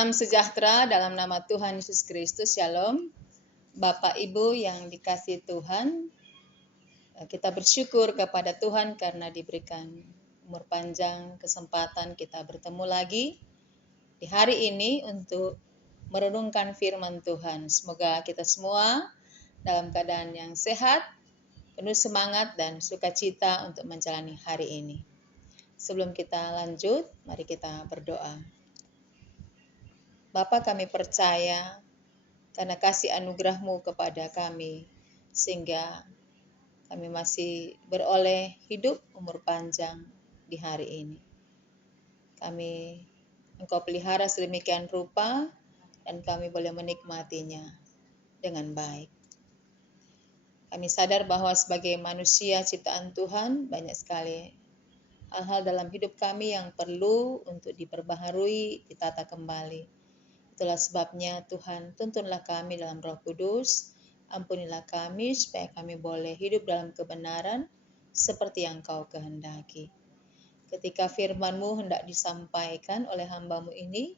Salam sejahtera dalam nama Tuhan Yesus Kristus. Shalom. Bapak Ibu yang dikasihi Tuhan, kita bersyukur kepada Tuhan karena diberikan umur panjang, kesempatan kita bertemu lagi di hari ini untuk merenungkan firman Tuhan. Semoga kita semua dalam keadaan yang sehat, penuh semangat dan sukacita untuk menjalani hari ini. Sebelum kita lanjut, mari kita berdoa. Bapa, kami percaya karena kasih anugerah-Mu kepada kami, sehingga kami masih beroleh hidup umur panjang di hari ini. Engkau pelihara sedemikian rupa, dan kami boleh menikmatinya dengan baik. Kami sadar bahwa sebagai manusia ciptaan Tuhan, banyak sekali hal-hal dalam hidup kami yang perlu untuk diperbaharui, ditata kembali. Itulah sebabnya Tuhan, tuntunlah kami dalam Roh Kudus, ampunilah kami supaya kami boleh hidup dalam kebenaran seperti yang Kau kehendaki. Ketika firman-Mu hendak disampaikan oleh hamba-Mu ini,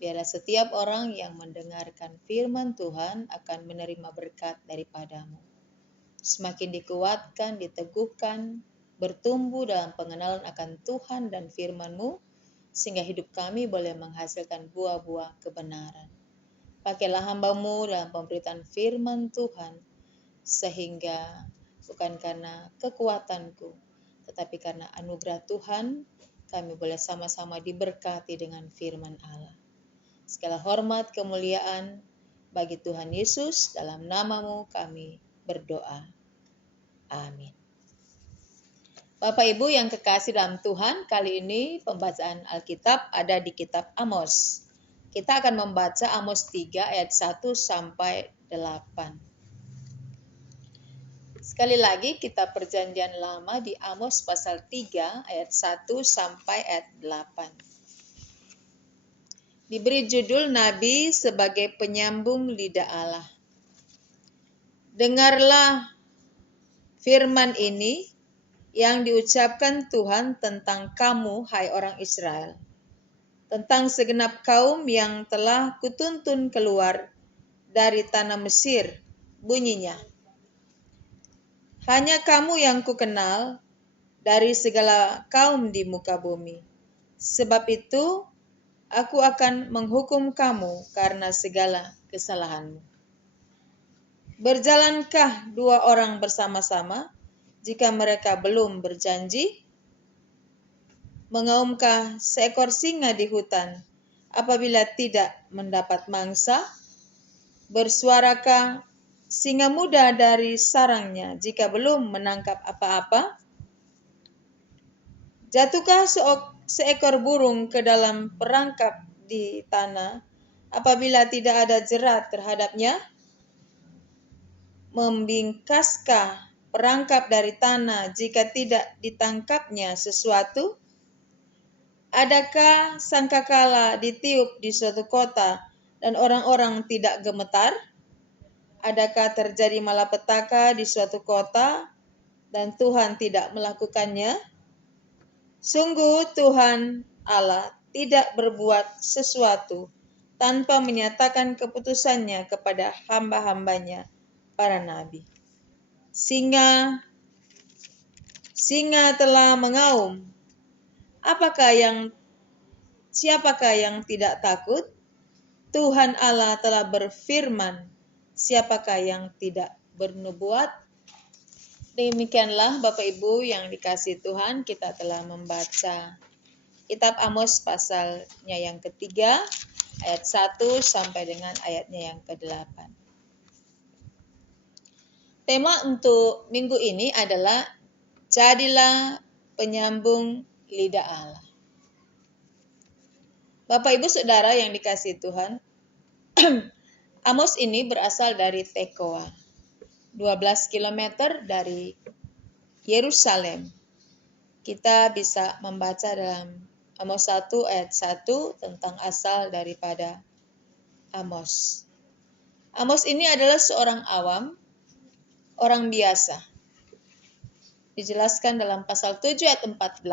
biarlah setiap orang yang mendengarkan firman Tuhan akan menerima berkat daripada-Mu. Semakin dikuatkan, diteguhkan, bertumbuh dalam pengenalan akan Tuhan dan firman-Mu, sehingga hidup kami boleh menghasilkan buah-buah kebenaran. Pakailah hamba-Mu dalam pemberitaan firman Tuhan, sehingga bukan karena kekuatanku, tetapi karena anugerah Tuhan, kami boleh sama-sama diberkati dengan firman Allah. Segala hormat kemuliaan bagi Tuhan Yesus, dalam nama-Mu kami berdoa. Amin. Bapak Ibu yang kekasih dalam Tuhan, kali ini pembacaan Alkitab ada di kitab Amos. Kita akan membaca Amos 3 ayat 1 sampai 8. Sekali lagi kitab Perjanjian Lama di Amos pasal 3 ayat 1 sampai ayat 8. Diberi judul Nabi sebagai penyambung lidah Allah. Dengarlah firman ini yang diucapkan Tuhan tentang kamu, hai orang Israel, tentang segenap kaum yang telah kutuntun keluar dari tanah Mesir, bunyinya, hanya kamu yang kukenal dari segala kaum di muka bumi. Sebab itu, aku akan menghukum kamu karena segala kesalahanmu. Berjalankah dua orang bersama-sama jika mereka belum berjanji? Mengaumkah seekor singa di hutan apabila tidak mendapat mangsa? Bersuarakah singa muda dari sarangnya jika belum menangkap apa-apa? Jatuhkah seekor burung ke dalam perangkap di tanah apabila tidak ada jerat terhadapnya? Membingkaskah perangkap dari tanah jika tidak ditangkapnya sesuatu? Adakah sangkakala ditiup di suatu kota dan orang-orang tidak gemetar? Adakah terjadi malapetaka di suatu kota dan Tuhan tidak melakukannya? Sungguh Tuhan Allah tidak berbuat sesuatu tanpa menyatakan keputusannya kepada hamba-hambanya, para nabi. Singa telah mengaum. Siapakah yang tidak takut? Tuhan Allah telah berfirman, siapakah yang tidak bernubuat? Demikianlah Bapak Ibu yang dikasihi Tuhan, kita telah membaca kitab Amos pasalnya yang ketiga, ayat 1 sampai dengan ayatnya yang ke-8. Tema untuk minggu ini adalah jadilah penyambung lidah Allah. Bapak Ibu Saudara yang dikasihi Tuhan, Amos ini berasal dari Tekoa, 12 km dari Yerusalem. Kita bisa membaca dalam Amos 1 ayat 1 tentang asal daripada Amos. Amos ini adalah seorang awam, orang biasa. Dijelaskan dalam pasal 7 ayat 14,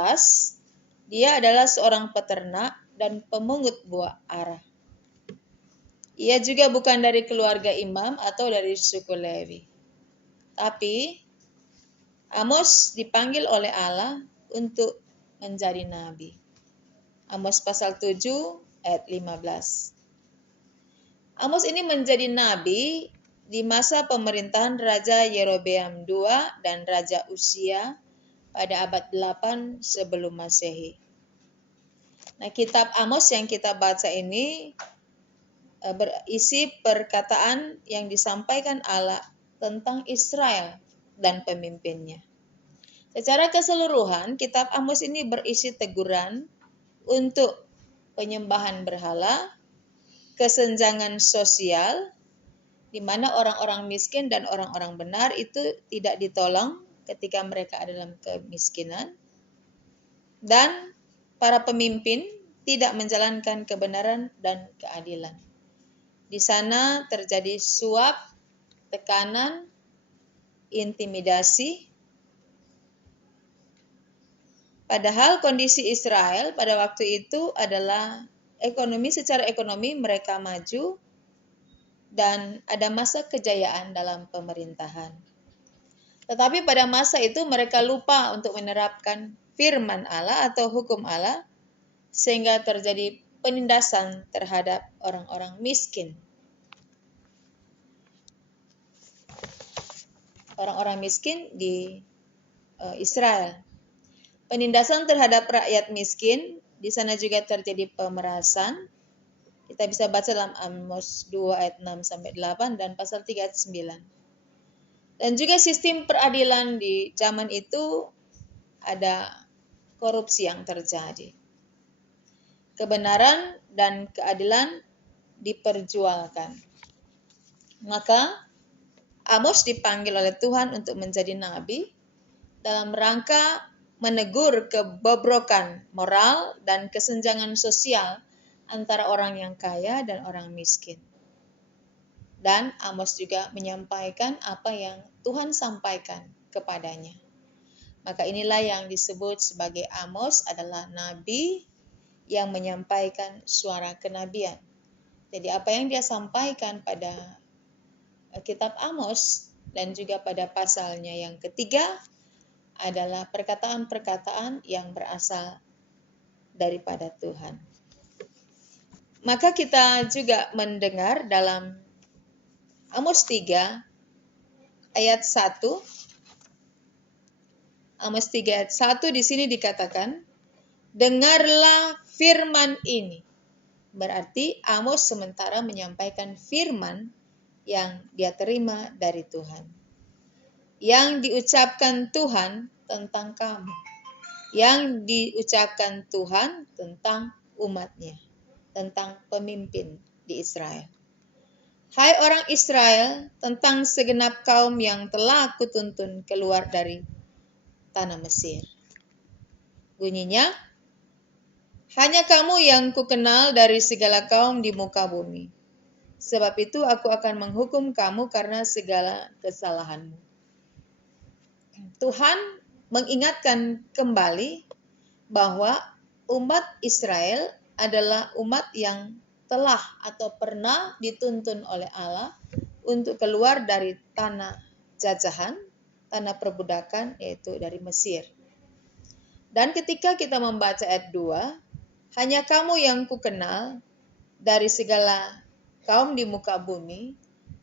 dia adalah seorang peternak dan pemungut buah ara. Ia juga bukan dari keluarga imam atau dari suku Lewi. Tapi Amos dipanggil oleh Allah untuk menjadi nabi. Amos pasal 7 ayat 15. Amos ini menjadi nabi di masa pemerintahan Raja Yerobeam II dan Raja Usia pada abad 8 sebelum Masehi. Nah, kitab Amos yang kita baca ini berisi perkataan yang disampaikan Allah tentang Israel dan pemimpinnya. Secara keseluruhan, kitab Amos ini berisi teguran untuk penyembahan berhala, kesenjangan sosial, di mana orang-orang miskin dan orang-orang benar itu tidak ditolong ketika mereka ada dalam kemiskinan, dan para pemimpin tidak menjalankan kebenaran dan keadilan. Di sana terjadi suap, tekanan, intimidasi. Padahal kondisi Israel pada waktu itu adalah secara ekonomi mereka maju dan ada masa kejayaan dalam pemerintahan. Tetapi pada masa itu mereka lupa untuk menerapkan firman Allah atau hukum Allah, sehingga terjadi penindasan terhadap orang-orang miskin. Orang-orang miskin di Israel. Penindasan terhadap rakyat miskin, di sana juga terjadi pemerasan. Kita bisa baca dalam Amos 2 ayat 6 sampai 8 dan pasal 3 ayat 9. Dan juga sistem peradilan di zaman itu ada korupsi yang terjadi. Kebenaran dan keadilan diperjualkan. Maka Amos dipanggil oleh Tuhan untuk menjadi nabi dalam rangka menegur kebobrokan moral dan kesenjangan sosial antara orang yang kaya dan orang miskin. Dan Amos juga menyampaikan apa yang Tuhan sampaikan kepadanya. Maka inilah yang disebut sebagai Amos adalah nabi yang menyampaikan suara kenabian. Jadi apa yang dia sampaikan pada kitab Amos dan juga pada pasalnya yang ketiga adalah perkataan-perkataan yang berasal daripada Tuhan. Maka kita juga mendengar dalam Amos 3 ayat 1. Amos 3 ayat 1 di sini dikatakan, dengarlah firman ini. Berarti Amos sementara menyampaikan firman yang dia terima dari Tuhan. Yang diucapkan Tuhan tentang kamu. Yang diucapkan Tuhan tentang umatnya. Tentang pemimpin di Israel. Hai orang Israel, tentang segenap kaum yang telah kutuntun keluar dari tanah Mesir. Bunyinya, hanya kamu yang kukenal dari segala kaum di muka bumi. Sebab itu aku akan menghukum kamu karena segala kesalahanmu. Tuhan mengingatkan kembali bahwa umat Israel adalah umat yang telah atau pernah dituntun oleh Allah untuk keluar dari tanah jajahan, tanah perbudakan, yaitu dari Mesir. Dan ketika kita membaca ayat 2, hanya kamu yang kukenal dari segala kaum di muka bumi,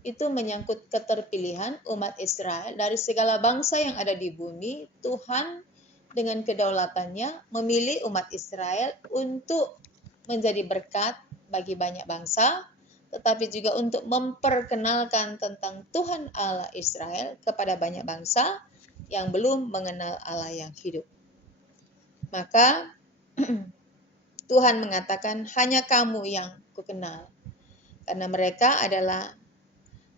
itu menyangkut keterpilihan umat Israel dari segala bangsa yang ada di bumi. Tuhan dengan kedaulatannya memilih umat Israel untuk menjadi berkat bagi banyak bangsa, tetapi juga untuk memperkenalkan tentang Tuhan Allah Israel kepada banyak bangsa yang belum mengenal Allah yang hidup. Maka Tuhan mengatakan, hanya kamu yang kukenal. Karena mereka adalah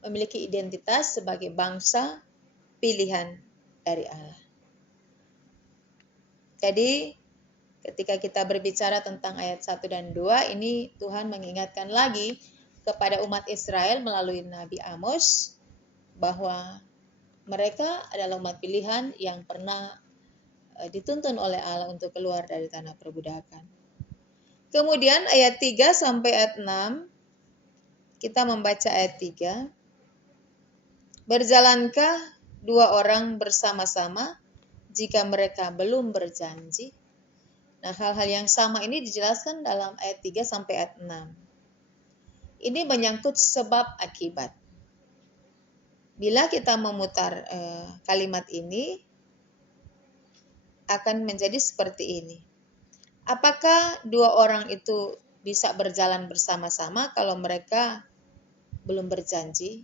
memiliki identitas sebagai bangsa pilihan dari Allah. Jadi ketika kita berbicara tentang ayat 1 dan 2, ini Tuhan mengingatkan lagi kepada umat Israel melalui Nabi Amos bahwa mereka adalah umat pilihan yang pernah dituntun oleh Allah untuk keluar dari tanah perbudakan. Kemudian ayat 3 sampai ayat 6 kita membaca ayat 3. Berjalankah dua orang bersama-sama jika mereka belum berjanji? Nah, hal-hal yang sama ini dijelaskan dalam ayat 3 sampai ayat 6. Ini menyangkut sebab akibat. Bila kita memutar kalimat ini, akan menjadi seperti ini. Apakah dua orang itu bisa berjalan bersama-sama kalau mereka belum berjanji?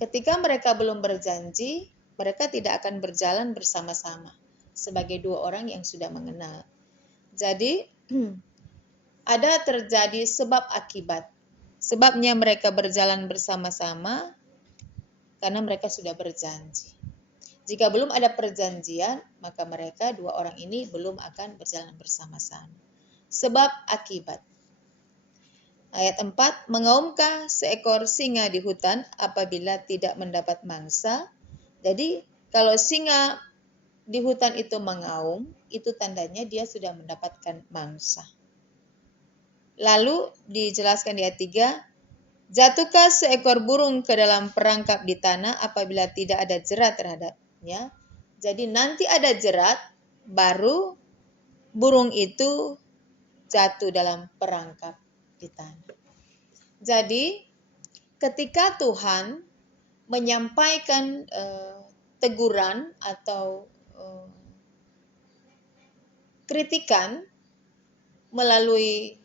Ketika mereka belum berjanji, mereka tidak akan berjalan bersama-sama sebagai dua orang yang sudah mengenal. Jadi, ada terjadi sebab akibat. Sebabnya mereka berjalan bersama-sama karena mereka sudah berjanji. Jika belum ada perjanjian, maka mereka dua orang ini belum akan berjalan bersama-sama. Sebab akibat. Ayat 4, mengaumkah seekor singa di hutan apabila tidak mendapat mangsa? Jadi, kalau singa di hutan itu mengaum, itu tandanya dia sudah mendapatkan mangsa. Lalu dijelaskan di ayat 3, jatuhkah seekor burung ke dalam perangkap di tanah apabila tidak ada jerat terhadapnya? Jadi nanti ada jerat, baru burung itu jatuh dalam perangkap di tanah. Jadi ketika Tuhan menyampaikan teguran atau kritikan melalui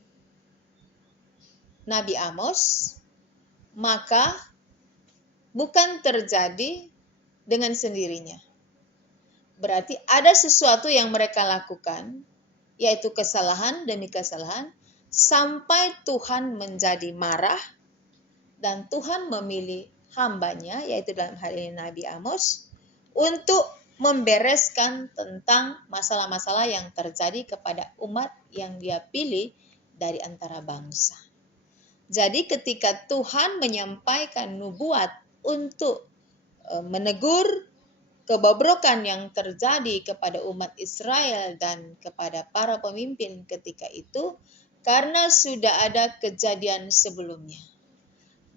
Nabi Amos, maka bukan terjadi dengan sendirinya. Berarti ada sesuatu yang mereka lakukan, yaitu kesalahan demi kesalahan, sampai Tuhan menjadi marah, dan Tuhan memilih hambanya, yaitu dalam hal ini Nabi Amos, untuk membereskan tentang masalah-masalah yang terjadi kepada umat yang dia pilih dari antara bangsa. Jadi ketika Tuhan menyampaikan nubuat untuk menegur kebobrokan yang terjadi kepada umat Israel dan kepada para pemimpin ketika itu, karena sudah ada kejadian sebelumnya,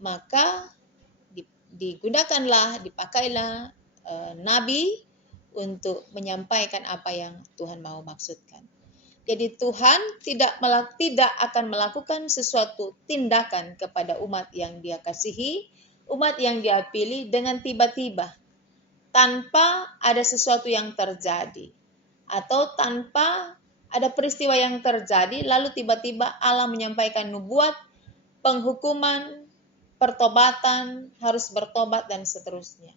maka dipakailah nabi untuk menyampaikan apa yang Tuhan mau maksudkan. Jadi Tuhan tidak akan melakukan sesuatu tindakan kepada umat yang dia kasihi, umat yang dia pilih dengan tiba-tiba, tanpa ada sesuatu yang terjadi, atau tanpa ada peristiwa yang terjadi, lalu tiba-tiba Allah menyampaikan nubuat, penghukuman, pertobatan, harus bertobat, dan seterusnya.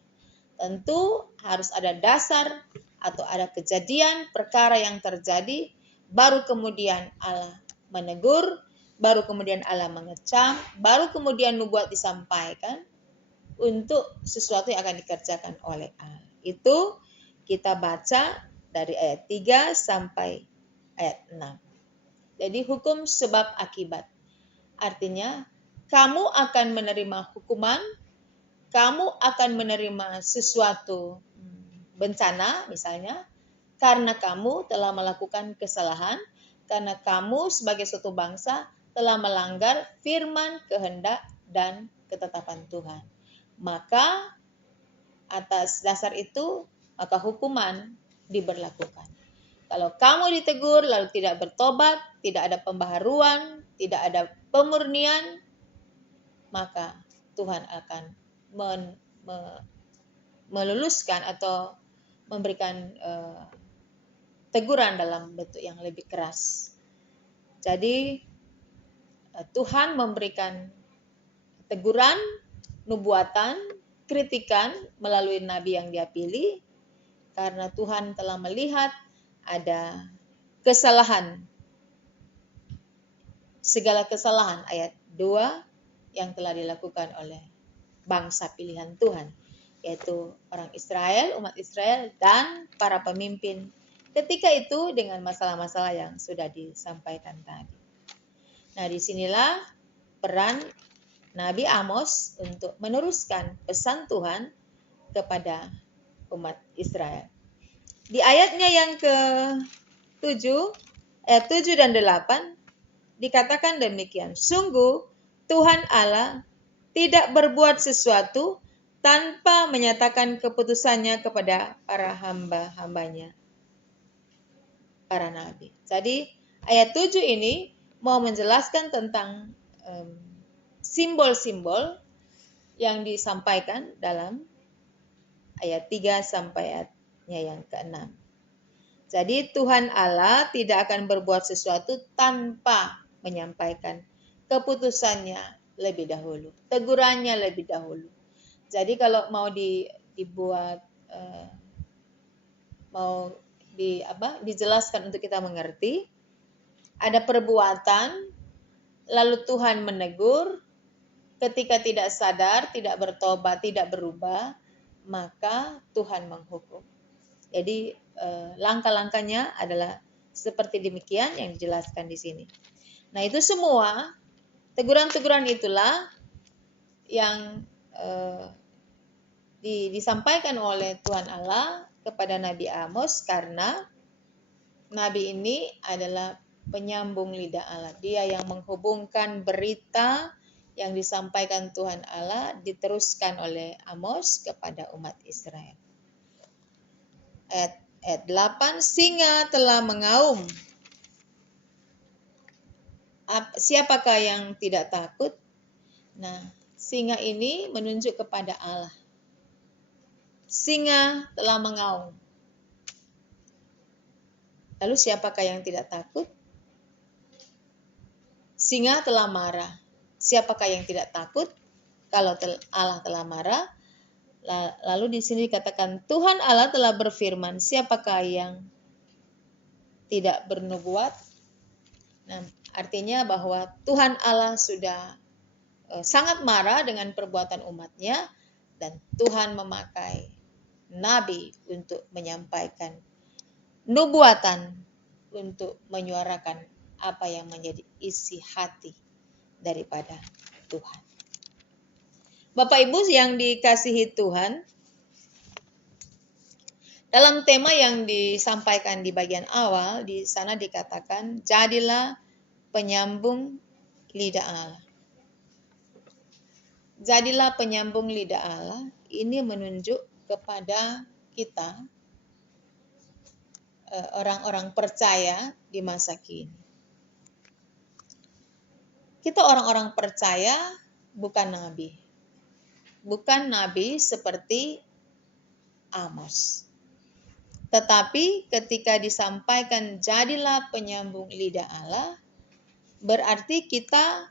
Tentu harus ada dasar atau ada kejadian perkara yang terjadi, baru kemudian Allah menegur, baru kemudian Allah mengecam, baru kemudian nubuat disampaikan untuk sesuatu yang akan dikerjakan oleh Allah. Itu kita baca dari ayat 3 sampai ayat 6. Jadi hukum sebab akibat. Artinya kamu akan menerima hukuman, kamu akan menerima sesuatu bencana misalnya, karena kamu telah melakukan kesalahan, karena kamu sebagai suatu bangsa telah melanggar firman, kehendak, dan ketetapan Tuhan. Maka atas dasar itu, maka hukuman diberlakukan. Kalau kamu ditegur lalu tidak bertobat, tidak ada pembaharuan, tidak ada pemurnian, maka Tuhan akan meluluskan atau memberikan teguran dalam bentuk yang lebih keras. Jadi Tuhan memberikan teguran, nubuatan, kritikan melalui nabi yang dia pilih, karena Tuhan telah melihat ada kesalahan, segala kesalahan, ayat 2 yang telah dilakukan oleh bangsa pilihan Tuhan, yaitu orang Israel, umat Israel, dan para pemimpin ketika itu dengan masalah-masalah yang sudah disampaikan tadi. Nah, disinilah peran Nabi Amos untuk meneruskan pesan Tuhan kepada umat Israel. Di ayatnya yang ke-7, ayat 7 dan 8, dikatakan demikian, sungguh Tuhan Allah tidak berbuat sesuatu tanpa menyatakan keputusannya kepada para hamba-hambanya, para nabi. Jadi ayat 7 ini mau menjelaskan tentang simbol-simbol yang disampaikan dalam ayat 3 sampai ayatnya yang ke-6. Jadi Tuhan Allah tidak akan berbuat sesuatu tanpa menyampaikan keputusannya lebih dahulu, tegurannya lebih dahulu. Jadi kalau mau dibuat dijelaskan untuk kita mengerti, ada perbuatan lalu Tuhan menegur, ketika tidak sadar, tidak bertobat, tidak berubah, maka Tuhan menghukum. Jadi langkah-langkahnya adalah seperti demikian yang dijelaskan di sini. Nah, itu semua teguran-teguran itulah yang disampaikan oleh Tuhan Allah kepada Nabi Amos, karena Nabi ini adalah penyambung lidah Allah. Dia yang menghubungkan berita yang disampaikan Tuhan Allah diteruskan oleh Amos kepada umat Israel. Ayat 8, singa telah mengaum. Siapakah yang tidak takut? Nah, singa ini menunjuk kepada Allah. Singa telah mengaum. Lalu siapakah yang tidak takut? Singa telah marah. Siapakah yang tidak takut kalau Allah telah marah? Lalu di sini dikatakan Tuhan Allah telah berfirman, siapakah yang tidak bernubuat? Nah, artinya bahwa Tuhan Allah sudah sangat marah dengan perbuatan umatnya, dan Tuhan memakai nabi untuk menyampaikan nubuatan, untuk menyuarakan apa yang menjadi isi hati daripada Tuhan. Bapak Ibu yang dikasihi Tuhan, dalam tema yang disampaikan di bagian awal, di sana dikatakan, jadilah penyambung lidah Allah. Jadilah penyambung lidah Allah, ini menunjuk kepada kita, orang-orang percaya di masa kini. Kita orang-orang percaya, bukan nabi. Bukan nabi seperti Amos. Tetapi ketika disampaikan jadilah penyambung lidah Allah, berarti kita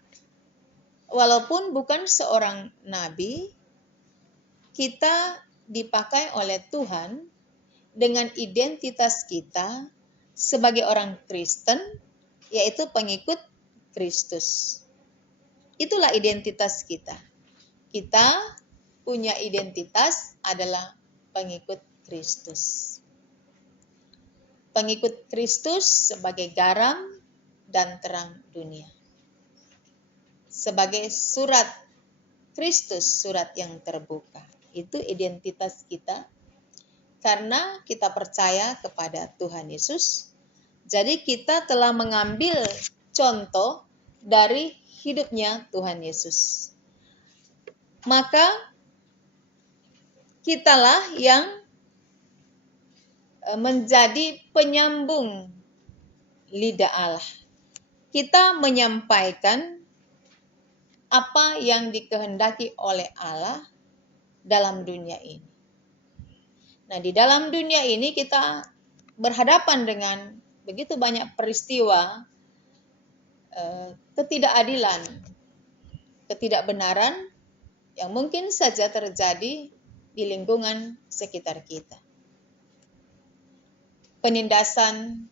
walaupun bukan seorang nabi, kita dipakai oleh Tuhan dengan identitas kita sebagai orang Kristen, yaitu pengikut Kristus. Itulah identitas kita. Kita punya identitas adalah pengikut Kristus. Pengikut Kristus sebagai garam dan terang dunia. Sebagai surat Kristus, surat yang terbuka. Itu identitas kita. Karena kita percaya kepada Tuhan Yesus, jadi kita telah mengambil contoh dari hidupnya Tuhan Yesus. Maka kitalah yang menjadi penyambung lidah Allah. Kita menyampaikan apa yang dikehendaki oleh Allah dalam dunia ini. Nah, di dalam dunia ini kita berhadapan dengan begitu banyak peristiwa ketidakadilan, ketidakbenaran yang mungkin saja terjadi di lingkungan sekitar kita. Penindasan,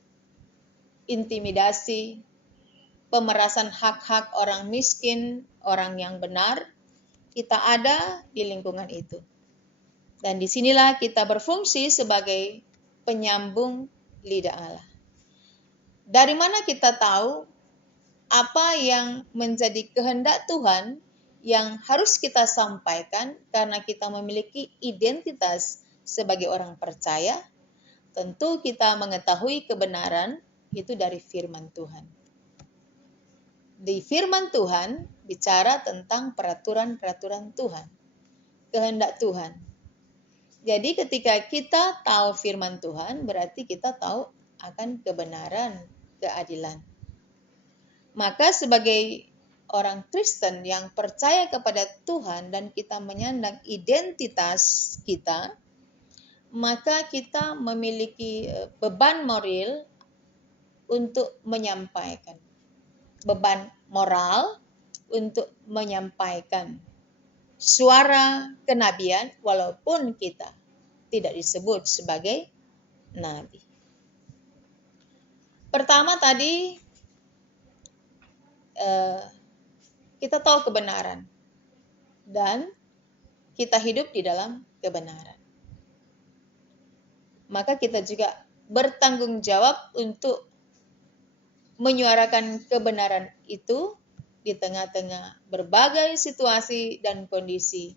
intimidasi, pemerasan hak-hak orang miskin, orang yang benar, kita ada di lingkungan itu. Dan disinilah kita berfungsi sebagai penyambung lidah Allah. Dari mana kita tahu apa yang menjadi kehendak Tuhan yang harus kita sampaikan karena kita memiliki identitas sebagai orang percaya? Tentu kita mengetahui kebenaran itu dari firman Tuhan. Di firman Tuhan bicara tentang peraturan-peraturan Tuhan, kehendak Tuhan. Jadi ketika kita tahu firman Tuhan, berarti kita tahu akan kebenaran, keadilan. Maka sebagai orang Kristen yang percaya kepada Tuhan dan kita menyandang identitas kita, maka kita memiliki beban moral untuk menyampaikan. Beban moral untuk menyampaikan suara kenabian walaupun kita tidak disebut sebagai nabi. Pertama tadi kita tahu kebenaran dan kita hidup di dalam kebenaran. Maka kita juga bertanggung jawab untuk menyuarakan kebenaran itu di tengah-tengah berbagai situasi dan kondisi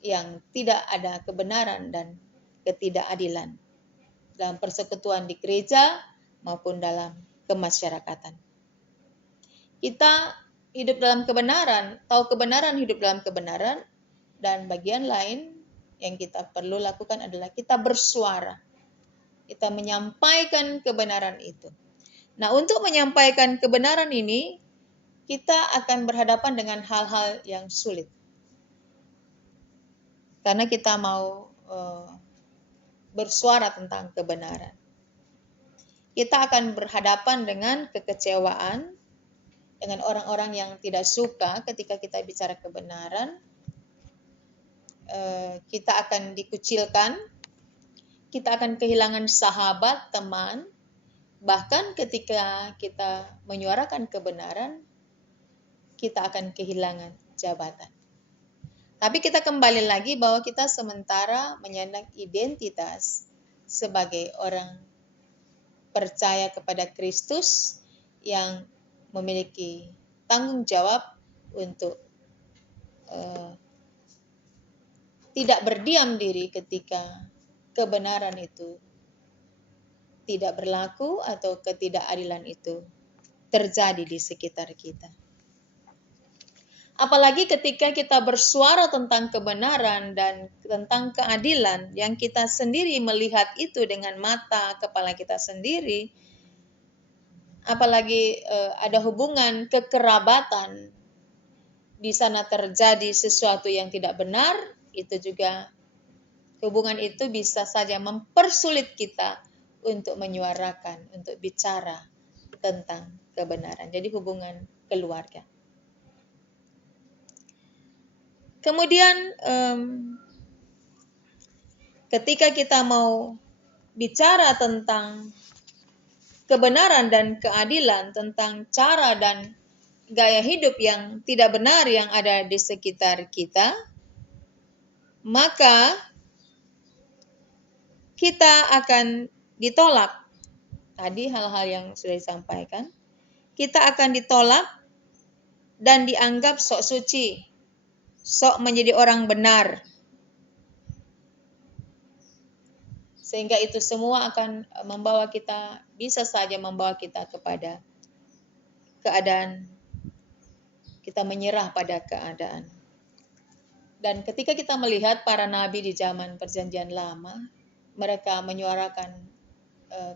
yang tidak ada kebenaran dan ketidakadilan dalam persekutuan di gereja maupun dalam kemasyarakatan. Kita hidup dalam kebenaran, tahu kebenaran, hidup dalam kebenaran, dan bagian lain yang kita perlu lakukan adalah kita bersuara. Kita menyampaikan kebenaran itu. Nah, untuk menyampaikan kebenaran ini, kita akan berhadapan dengan hal-hal yang sulit. Karena kita mau bersuara tentang kebenaran. Kita akan berhadapan dengan kekecewaan, dengan orang-orang yang tidak suka ketika kita bicara kebenaran. Kita akan dikucilkan, kita akan kehilangan sahabat, teman, bahkan ketika kita menyuarakan kebenaran, kita akan kehilangan jabatan. Tapi kita kembali lagi bahwa kita sementara menyandang identitas sebagai orang percaya kepada Kristus yang memiliki tanggung jawab untuk tidak berdiam diri ketika kebenaran itu tidak berlaku atau ketidakadilan itu terjadi di sekitar kita. Apalagi ketika kita bersuara tentang kebenaran dan tentang keadilan yang kita sendiri melihat itu dengan mata kepala kita sendiri, apalagi ada hubungan kekerabatan, di sana terjadi sesuatu yang tidak benar, itu juga hubungan itu bisa saja mempersulit kita untuk menyuarakan, untuk bicara tentang kebenaran. Jadi hubungan keluarga. Kemudian ketika kita mau bicara tentang kebenaran dan keadilan, tentang cara dan gaya hidup yang tidak benar yang ada di sekitar kita, maka kita akan ditolak. Tadi hal-hal yang sudah disampaikan, kita akan ditolak dan dianggap sok suci, sok menjadi orang benar. Sehingga itu semua akan membawa kita, bisa saja membawa kita kepada keadaan kita menyerah pada keadaan. Dan ketika kita melihat para nabi di zaman Perjanjian Lama, mereka menyuarakan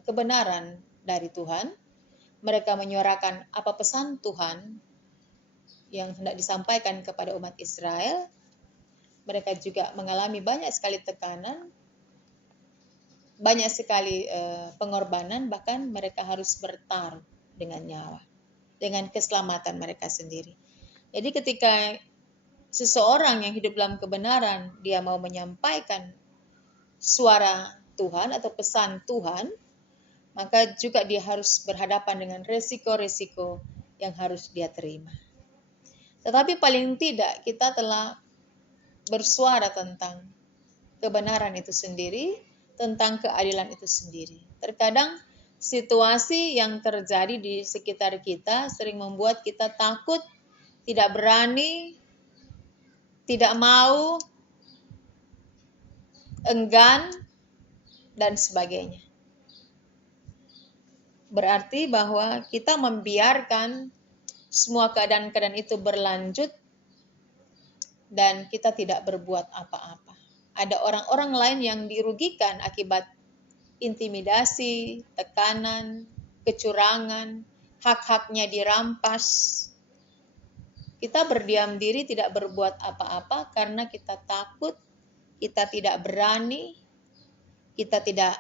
kebenaran dari Tuhan, mereka menyuarakan apa pesan Tuhan yang hendak disampaikan kepada umat Israel. Mereka juga mengalami banyak sekali tekanan, banyak sekali pengorbanan, bahkan mereka harus bertaruh dengan nyawa, dengan keselamatan mereka sendiri. Jadi ketika seseorang yang hidup dalam kebenaran, dia mau menyampaikan suara Tuhan atau pesan Tuhan, maka juga dia harus berhadapan dengan resiko-resiko yang harus dia terima. Tetapi paling tidak kita telah bersuara tentang kebenaran itu sendiri, tentang keadilan itu sendiri. Terkadang situasi yang terjadi di sekitar kita sering membuat kita takut, tidak berani, tidak mau, enggan, dan sebagainya. Berarti bahwa kita membiarkan semua keadaan-keadaan itu berlanjut dan kita tidak berbuat apa-apa. Ada orang-orang lain yang dirugikan akibat intimidasi, tekanan, kecurangan, hak-haknya dirampas. Kita berdiam diri, tidak berbuat apa-apa karena kita takut, kita tidak berani, kita tidak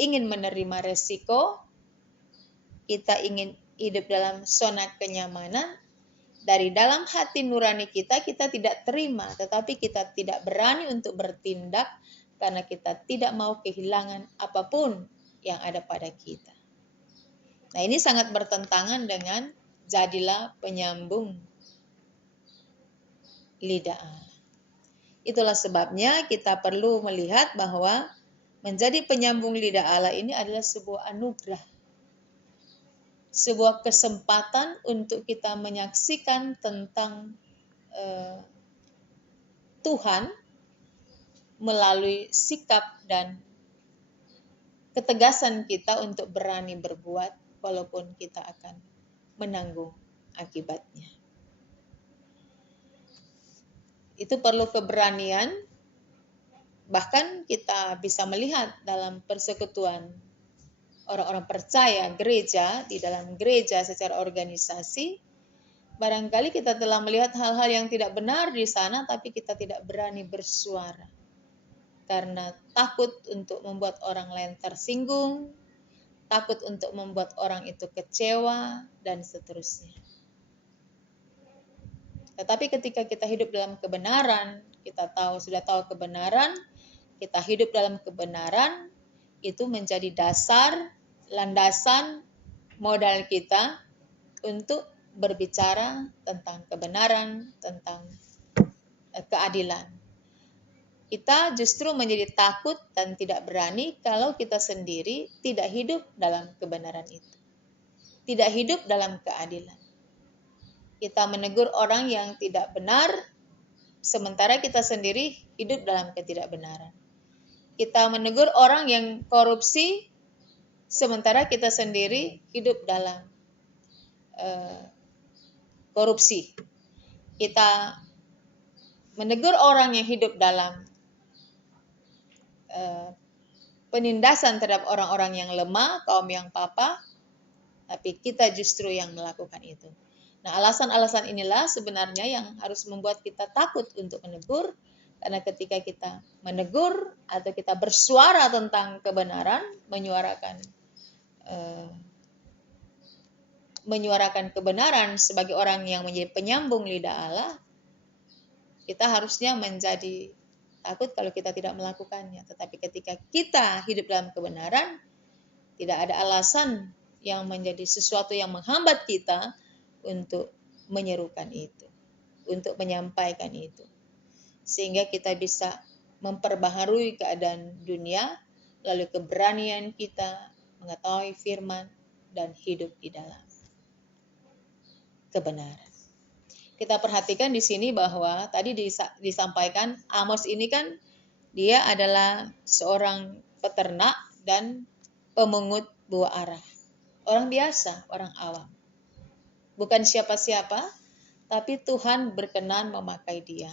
ingin menerima resiko, kita ingin hidup dalam zona kenyamanan. Dari dalam hati nurani kita tidak terima, tetapi kita tidak berani untuk bertindak karena kita tidak mau kehilangan apapun yang ada pada kita. Nah, ini sangat bertentangan dengan jadilah penyambung lidah Allah. Itulah sebabnya kita perlu melihat bahwa menjadi penyambung lidah Allah ini adalah sebuah anugerah. Sebuah kesempatan untuk kita menyaksikan tentang Tuhan melalui sikap dan ketegasan kita untuk berani berbuat walaupun kita akan menanggung akibatnya. Itu perlu keberanian, bahkan kita bisa melihat dalam persekutuan orang-orang percaya gereja, di dalam gereja secara organisasi, barangkali kita telah melihat hal-hal yang tidak benar di sana, tapi kita tidak berani bersuara. Karena takut untuk membuat orang lain tersinggung, takut untuk membuat orang itu kecewa, dan seterusnya. Tetapi ketika kita hidup dalam kebenaran, kita sudah tahu kebenaran, kita hidup dalam kebenaran, itu menjadi dasar, landasan, modal kita untuk berbicara tentang kebenaran, tentang keadilan. Kita justru menjadi takut dan tidak berani kalau kita sendiri tidak hidup dalam kebenaran itu. Tidak hidup dalam keadilan. Kita menegur orang yang tidak benar, sementara kita sendiri hidup dalam ketidakbenaran. Kita menegur orang yang korupsi, sementara kita sendiri hidup dalam korupsi. Kita menegur orang yang hidup dalam penindasan terhadap orang-orang yang lemah, kaum yang papa, tapi kita justru yang melakukan itu. Nah, alasan-alasan inilah sebenarnya yang harus membuat kita takut untuk menegur, karena ketika kita menegur atau kita bersuara tentang kebenaran, menyuarakan kebenaran sebagai orang yang menjadi penyambung lidah Allah, kita harusnya menjadi takut kalau kita tidak melakukannya. Tetapi ketika kita hidup dalam kebenaran, tidak ada alasan yang menjadi sesuatu yang menghambat kita untuk menyerukan itu, untuk menyampaikan itu. Sehingga kita bisa memperbaharui keadaan dunia melalui keberanian kita mengetahui firman dan hidup di dalam kebenaran. Kita perhatikan di sini bahwa tadi disampaikan Amos ini kan dia adalah seorang peternak dan pemungut buah arah. Orang biasa, orang awam. Bukan siapa-siapa, tapi Tuhan berkenan memakai dia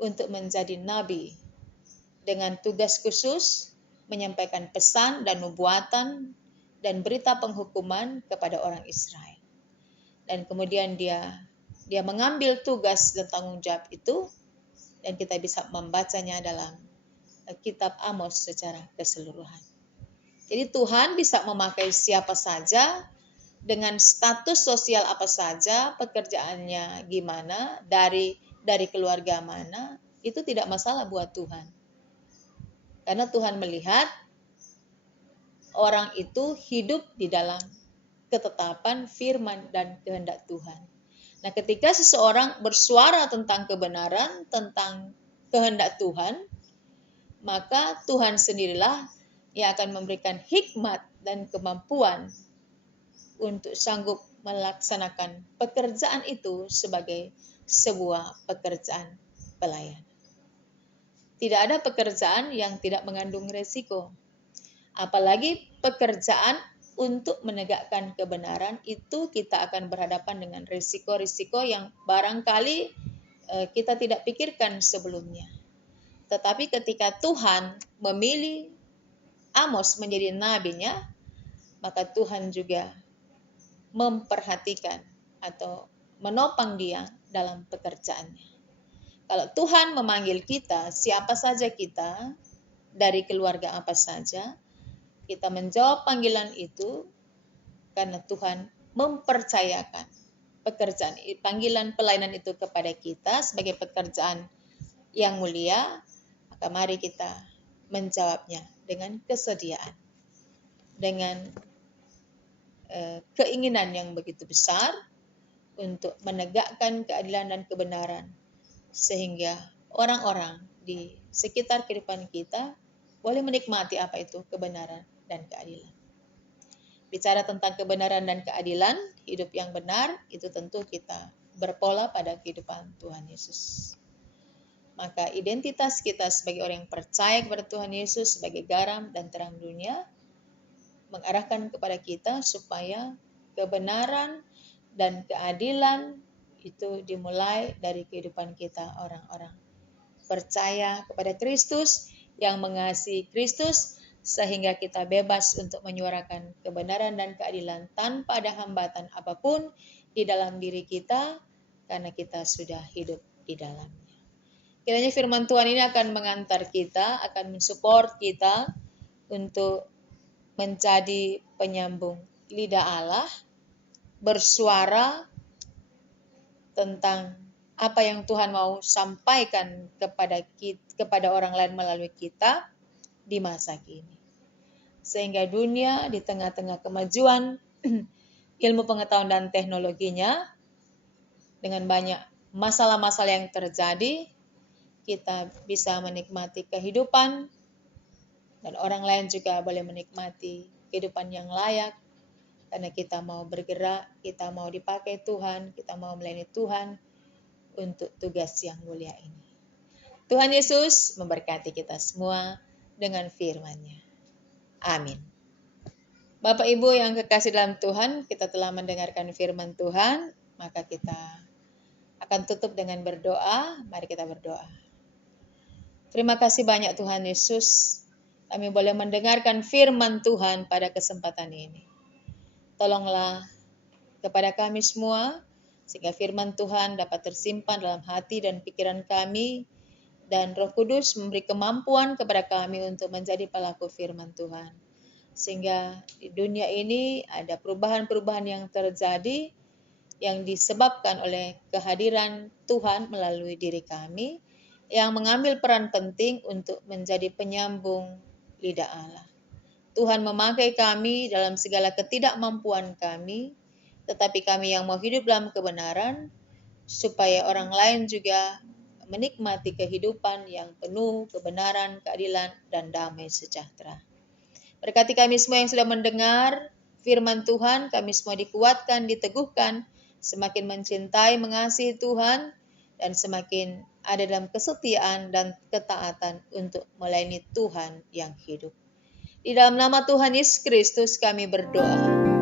untuk menjadi nabi dengan tugas khusus menyampaikan pesan dan nubuatan dan berita penghukuman kepada orang Israel. Dan kemudian dia mengambil tugas dan tanggung jawab itu, dan kita bisa membacanya dalam kitab Amos secara keseluruhan. Jadi Tuhan bisa memakai siapa saja, dengan status sosial apa saja, pekerjaannya gimana, dari keluarga mana, itu tidak masalah buat Tuhan. Karena Tuhan melihat orang itu hidup di dalam ketetapan firman dan kehendak Tuhan. Nah, ketika seseorang bersuara tentang kebenaran, tentang kehendak Tuhan, maka Tuhan sendirilah yang akan memberikan hikmat dan kemampuan untuk sanggup melaksanakan pekerjaan itu sebagai sebuah pekerjaan pelayanan. Tidak ada pekerjaan yang tidak mengandung resiko. Apalagi pekerjaan untuk menegakkan kebenaran itu kita akan berhadapan dengan risiko-risiko yang barangkali kita tidak pikirkan sebelumnya. Tetapi ketika Tuhan memilih Amos menjadi nabinya, maka Tuhan juga memperhatikan atau menopang dia dalam pekerjaannya. Kalau Tuhan memanggil kita, siapa saja kita, dari keluarga apa saja, kita menjawab panggilan itu karena Tuhan mempercayakan pekerjaan, panggilan pelayanan itu kepada kita sebagai pekerjaan yang mulia, maka mari kita menjawabnya dengan kesediaan, dengan keinginan yang begitu besar untuk menegakkan keadilan dan kebenaran, sehingga orang-orang di sekitar kehidupan kita boleh menikmati apa itu kebenaran dan keadilan. Bicara tentang kebenaran dan keadilan, hidup yang benar, itu tentu kita berpola pada kehidupan Tuhan Yesus. Maka identitas kita sebagai orang yang percaya kepada Tuhan Yesus sebagai garam dan terang dunia, mengarahkan kepada kita supaya kebenaran dan keadilan itu dimulai dari kehidupan kita orang-orang percaya kepada Kristus, yang mengasihi Kristus, sehingga kita bebas untuk menyuarakan kebenaran dan keadilan tanpa ada hambatan apapun di dalam diri kita, karena kita sudah hidup di dalamnya. Kiranya firman Tuhan ini akan mengantar kita, akan mensupport kita untuk menjadi penyambung lidah Allah, bersuara tentang apa yang Tuhan mau sampaikan kepada orang lain melalui kita di masa kini. Sehingga dunia di tengah-tengah kemajuan ilmu pengetahuan dan teknologinya, dengan banyak masalah-masalah yang terjadi, kita bisa menikmati kehidupan dan orang lain juga boleh menikmati kehidupan yang layak, karena kita mau bergerak, kita mau dipakai Tuhan, kita mau melayani Tuhan untuk tugas yang mulia ini. Tuhan Yesus memberkati kita semua dengan firman-Nya. Amin. Bapak Ibu yang kekasih dalam Tuhan, kita telah mendengarkan firman Tuhan, maka kita akan tutup dengan berdoa. Mari kita berdoa. Terima kasih banyak Tuhan Yesus, kami boleh mendengarkan firman Tuhan pada kesempatan ini. Tolonglah kepada kami semua, sehingga firman Tuhan dapat tersimpan dalam hati dan pikiran kami, dan Roh Kudus memberi kemampuan kepada kami untuk menjadi pelaku firman Tuhan. Sehingga di dunia ini ada perubahan-perubahan yang terjadi, yang disebabkan oleh kehadiran Tuhan melalui diri kami, yang mengambil peran penting untuk menjadi penyambung lidah Allah. Tuhan memakai kami dalam segala ketidakmampuan kami, tetapi kami yang mau hidup dalam kebenaran, supaya orang lain juga menikmati kehidupan yang penuh kebenaran, keadilan, dan damai sejahtera. Berkati kami semua yang sudah mendengar firman Tuhan, kami semua dikuatkan, diteguhkan, semakin mencintai, mengasihi Tuhan, dan semakin ada dalam kesetiaan dan ketaatan untuk melayani Tuhan yang hidup. Di dalam nama Tuhan Yesus Kristus kami berdoa.